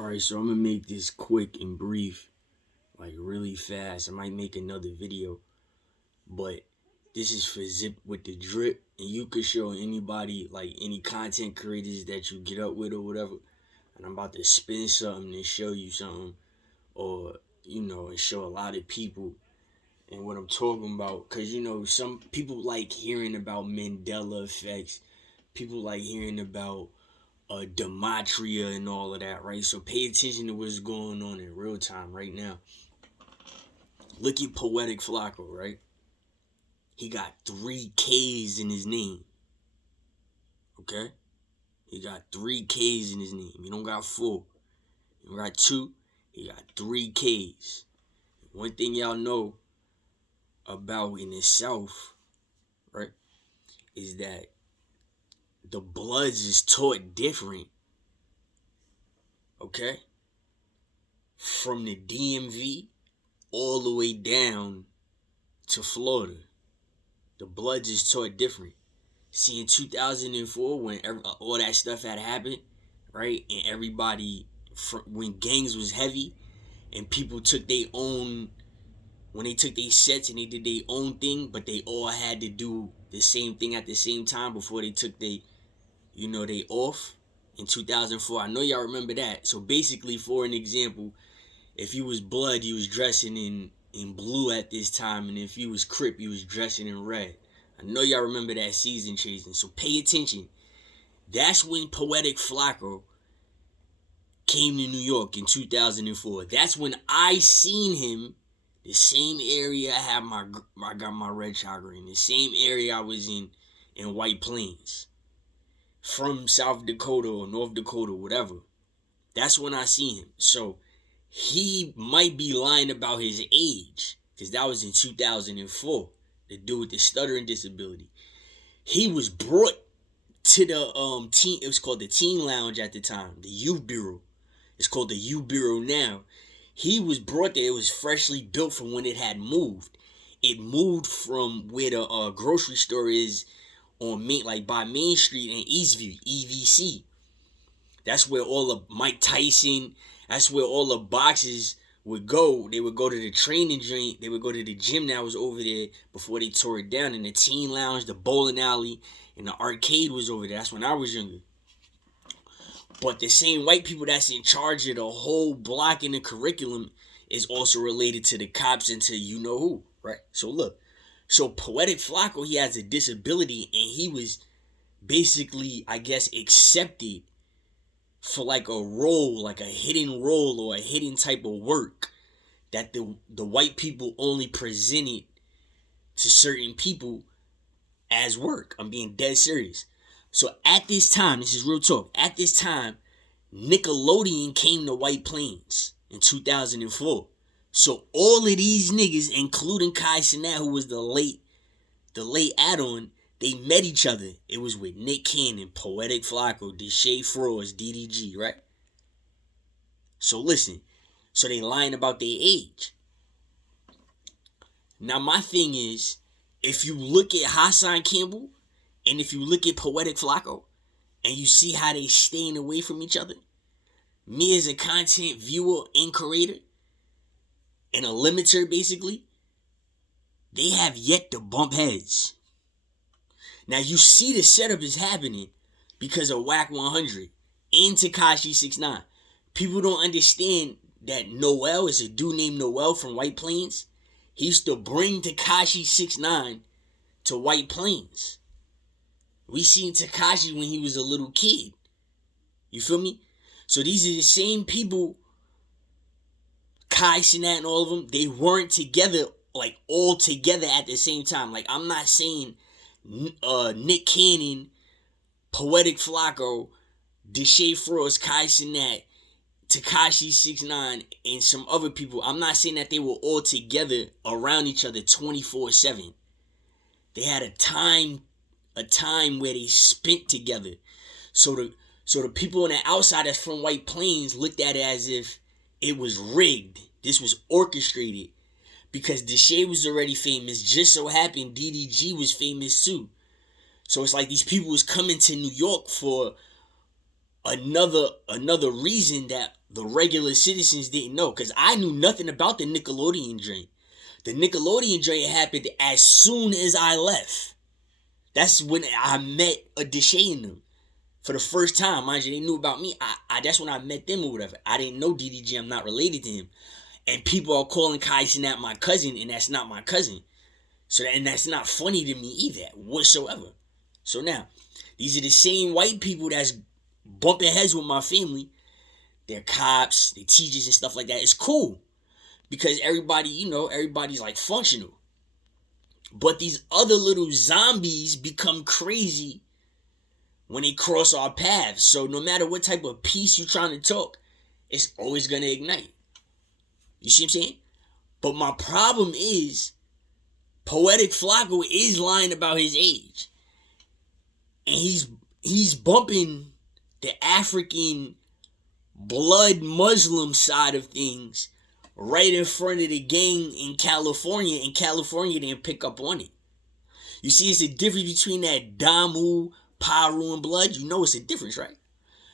Alright, so I'm gonna make this quick and brief, like really fast. I might make another video, but this is for Zip with the Drip, and you could show anybody, like any content creators that you get up with or whatever. And I'm about to spin something and show you something, or and show a lot of people and what I'm talking about. Cause some people like hearing about Mandela effects. People like hearing about Dematria and all of that, right? So pay attention to what's going on in real time right now. Look at Poetic Flacco, right? He got 3 K's in his name. Okay? He got 3 K's in his name. He don't got 4. He don't got 2. He got 3 K's. One thing y'all know about in the South, right, is that the Bloods is taught different. Okay? From the DMV all the way down to Florida. The Bloods is taught different. See, in 2004, when all that stuff had happened, right, and everybody, when gangs was heavy, and people took their own, when they took their sets and they did their own thing, but they all had to do the same thing at the same time before they took they off in 2004. I know y'all remember that. So basically, for an example, if you was Blood, you was dressing in blue at this time, and if you was Crip, you was dressing in red. I know y'all remember that season chasing, so pay attention. That's when Poetic Flacco came to New York in 2004. That's when I seen him. The same area I got my red chakra in. The same area I was in White Plains. From South Dakota or North Dakota, whatever. That's when I seen him. So he might be lying about his age, because that was in 2004. The dude with the stuttering disability. He was brought to the teen. It was called the Teen Lounge at the time, the Youth Bureau. It's called the Youth Bureau now. He was brought there. It was freshly built from when it had moved. It moved from where the grocery store is on Main, like by Main Street and Eastview, EVC. That's where all of Mike Tyson. That's where all the boxes would go. They would go to the training joint. They would go to the gym that was over there before they tore it down. And the teen lounge, the bowling alley, and the arcade was over there. That's when I was younger. But the same white people that's in charge of the whole block in the curriculum is also related to the cops and to you know who, right? So look, so Poetic Flacco, he has a disability, and he was basically, I guess, accepted for like a role, like a hidden role or a hidden type of work that the white people only presented to certain people as work. I'm being dead serious. So at this time, this is real talk. At this time, Nickelodeon came to White Plains in 2004. So all of these niggas, including Kai Cenat, who was the late add-on, they met each other. It was with Nick Cannon, Poetic Flacco, Deshae Frost, DDG, right? So listen, so they lying about their age. Now my thing is, if you look at Hassan Campbell, and if you look at Poetic Flacco, and you see how they staying away from each other, me as a content viewer and creator, and a limiter basically, they have yet to bump heads. Now you see the setup is happening because of Wack 100 and Tekashi 6ix9ine. People don't understand that Noel is a dude named Noel from White Plains. He used to bring Tekashi 6ix9ine to White Plains. We seen Tekashi when he was a little kid. You feel me? So these are the same people, Kai Cenat and all of them, they weren't together, like all together at the same time. Like I'm not saying Nick Cannon, Poetic Flacco, Deshae Frost, Kai Cenat, Tekashi 6ix9ine, and some other people. I'm not saying that they were all together around each other 24/7. They had a time where they spent together. So the people on the outside that's from White Plains looked at it as if it was rigged. This was orchestrated. Because Deshae was already famous. Just so happened DDG was famous too. So it's like these people was coming to New York for another reason that the regular citizens didn't know, because I knew nothing about the Nickelodeon joint. The Nickelodeon joint happened as soon as I left. That's when I met a Deshae and them for the first time. Mind you, they knew about me. I that's when I met them or whatever. I didn't know DDG. I'm not related to him. And people are calling Kai Cenat my cousin, and that's not my cousin. So and that's not funny to me either, whatsoever. So now, these are the same white people that's bumping heads with my family. They're cops, they're teachers and stuff like that. It's cool. Because everybody, everybody's like functional. But these other little zombies become crazy when they cross our paths. So no matter what type of peace you're trying to talk, it's always going to ignite. You see what I'm saying? But my problem is, Poetic Flacco is lying about his age. And he's bumping the African blood Muslim side of things right in front of the gang in California, and California didn't pick up on it. You see, it's a difference between that Damu, Paru, and blood. You know it's a difference, right?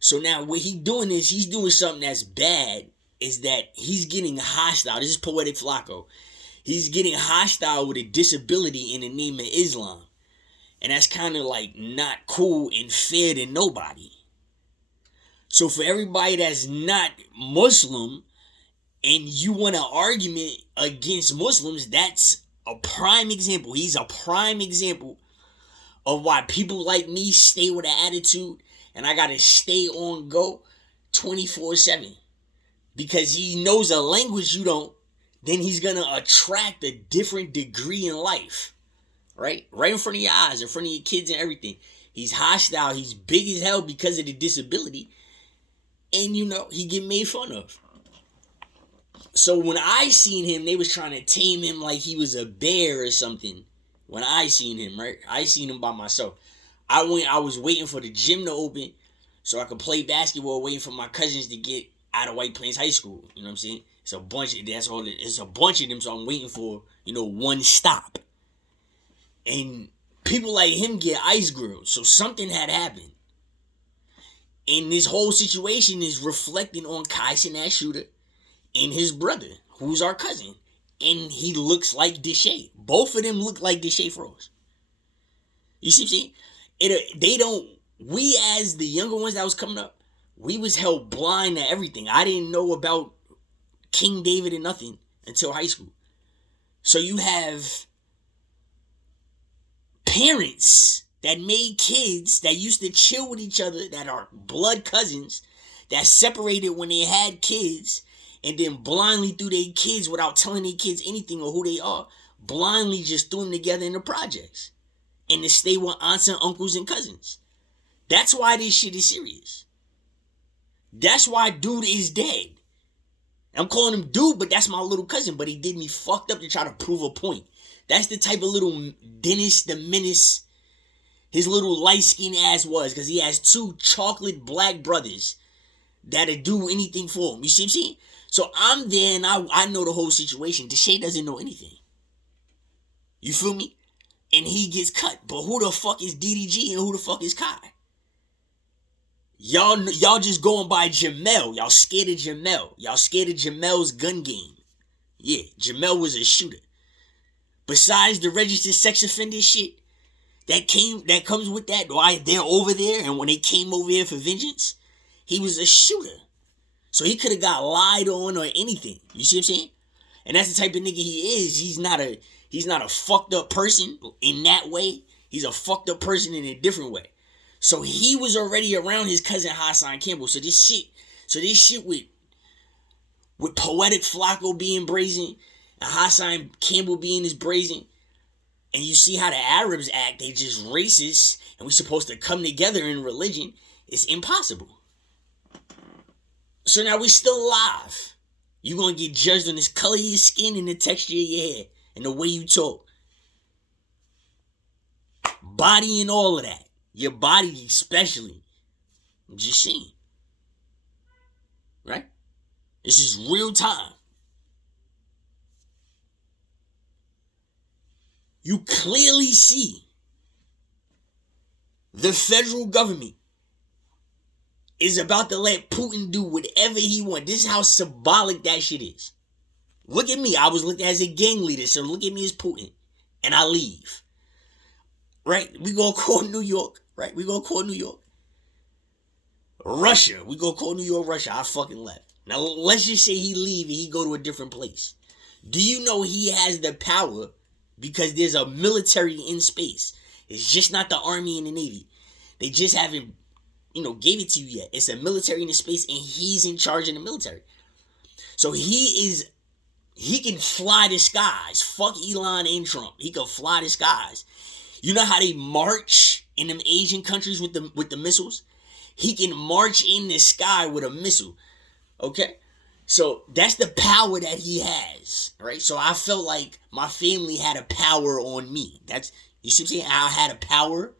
So now what he's doing is he's doing something that's bad, is that he's getting hostile. This is Poetic Flacco. He's getting hostile with a disability in the name of Islam. And that's kind of like not cool and fair to nobody. So for everybody that's not Muslim and you want an argument against Muslims, that's a prime example. He's a prime example of why people like me stay with an attitude and I got to stay on go 24/7. Because he knows a language you don't, then he's going to attract a different degree in life. Right? Right in front of your eyes, in front of your kids and everything. He's hostile. He's big as hell because of the disability. And, he get made fun of. So when I seen him, they was trying to tame him like he was a bear or something. When I seen him, right? I seen him by myself. I was waiting for the gym to open so I could play basketball, waiting for my cousins to get out of White Plains High School. You know what I'm saying? It's a bunch of them, so I'm waiting for, one stop. And people like him get ice grilled. So something had happened. And this whole situation is reflecting on Kai Cenat Shooter and his brother, who's our cousin. And he looks like Deshae. Both of them look like Deshae Frost. You see what I'm saying? We as the younger ones that was coming up, we was held blind to everything. I didn't know about King David and nothing until high school. So you have parents that made kids that used to chill with each other, that are blood cousins, that separated when they had kids, and then blindly threw their kids without telling their kids anything or who they are, blindly just threw them together in the projects and to stay with aunts and uncles and cousins. That's why this shit is serious. That's why dude is dead. I'm calling him dude, but that's my little cousin, but he did me fucked up to try to prove a point. That's the type of little Dennis the Menace his little light-skinned ass was, because he has two chocolate black brothers that'll do anything for him. You see what I'm saying? So I'm there and I know the whole situation. Deshae doesn't know anything. You feel me? And he gets cut. But who the fuck is DDG and who the fuck is Kai? Y'all just going by Jamel. Y'all scared of Jamel. Y'all scared of Jamel's gun game. Yeah, Jamel was a shooter. Besides the registered sex offender shit that comes with that, why they're over there, and when they came over here for vengeance, he was a shooter. So he could have got lied on or anything. You see what I'm saying? And that's the type of nigga he is. He's not a fucked up person in that way. He's a fucked up person in a different way. So he was already around his cousin Hassan Campbell. So this shit with Poetic Flacco being brazen and Hassan Campbell being as brazen, and you see how the Arabs act, they just racist, and we're supposed to come together in religion. It's impossible. So now we're still alive. You're going to get judged on the color of your skin and the texture of your hair and the way you talk. Body and all of that. Your body especially. I'm just saying. Right? This is real time. You clearly see the federal government is about to let Putin do whatever he wants. This is how symbolic that shit is. Look at me. I was looked at as a gang leader, so look at me as Putin. And I leave. Right? We gonna call New York. Right? We gonna call New York. Russia. We gonna call New York Russia. I fucking left. Now, let's just say he leave and he go to a different place. Do you know he has the power because there's a military in space? It's just not the Army and the Navy. They just haven't, gave it to you yet. It's a military in the space and he's in charge of the military. So he can fly the skies. Fuck Elon and Trump. He can fly the skies. You know how they march in them Asian countries with the missiles? He can march in the sky with a missile. Okay? So that's the power that he has. Right? So I felt like my family had a power on me. You see what I'm saying? I had a power.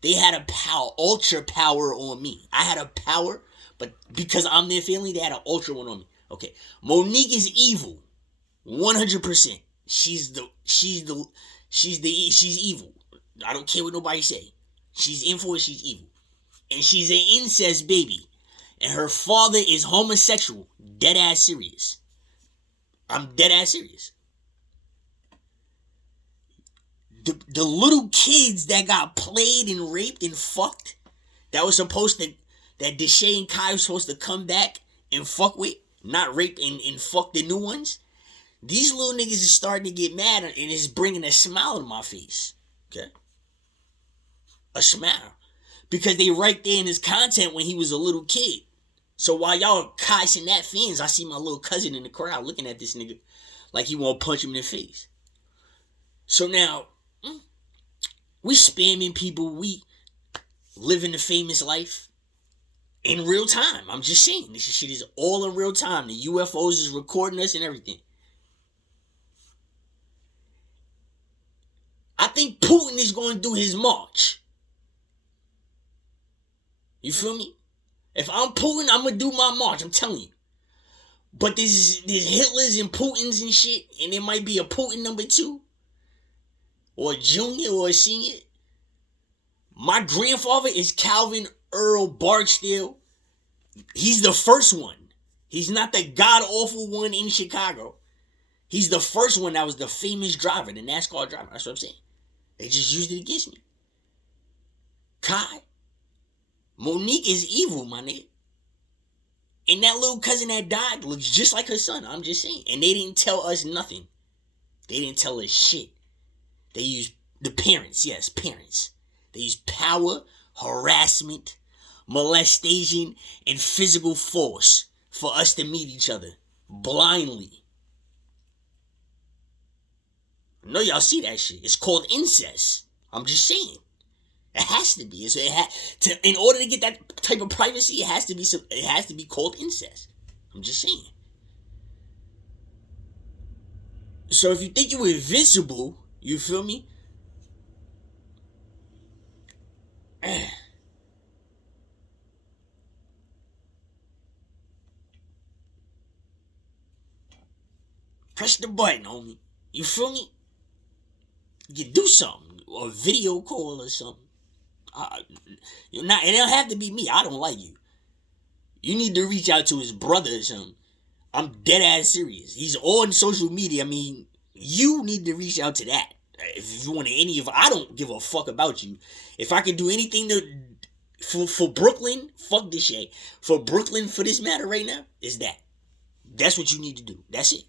They had a power, ultra power on me. I had a power, but because I'm their family, they had an ultra one on me. Okay. Monique is evil. 100%. She's evil. I don't care what nobody say. She's in for it, she's evil. And she's an incest baby. And her father is homosexual. Dead ass serious. I'm dead ass serious. The little kids that got played and raped and fucked, that Deshae and Kai was supposed to come back and fuck with, not rape and fuck the new ones. These little niggas is starting to get mad and it's bringing a smile to my face. Okay? A smile. Because they right there in his content when he was a little kid. So while y'all kissing that fans, I see my little cousin in the crowd looking at this nigga like he want to punch him in the face. So now, we spamming people, we living the famous life in real time. I'm just saying, this shit is all in real time. The UFOs is recording us and everything. I think Putin is going to do his march. You feel me? If I'm Putin, I'm going to do my march. I'm telling you. But there's Hitlers and Putins and shit. And there might be a Putin number 2. Or a junior or a senior. My grandfather is Calvin Earl Barksdale. He's the first one. He's not the god-awful one in Chicago. He's the first one that was the famous driver, the NASCAR driver. That's what I'm saying. They just used it against me. Kai. Monique is evil, my nigga. And that little cousin that died looks just like her son. I'm just saying. And they didn't tell us nothing. They didn't tell us shit. They used the parents. Yes, parents. They used power, harassment, molestation, and physical force for us to meet each other. Blindly. I know y'all see that shit. It's called incest. I'm just saying. It has to be. In order to get that type of privacy, it has to be called incest. I'm just saying. So if you think you're invincible, you feel me? Press the button, homie. You feel me? You do something, or a video call or something. It don't have to be me. I don't like you. You need to reach out to his brother or something. I'm dead ass serious. He's on social media. I mean, you need to reach out to that. If you want I don't give a fuck about you. If I can do anything for Brooklyn, fuck this shit. For Brooklyn, for this matter right now, is that. That's what you need to do. That's it.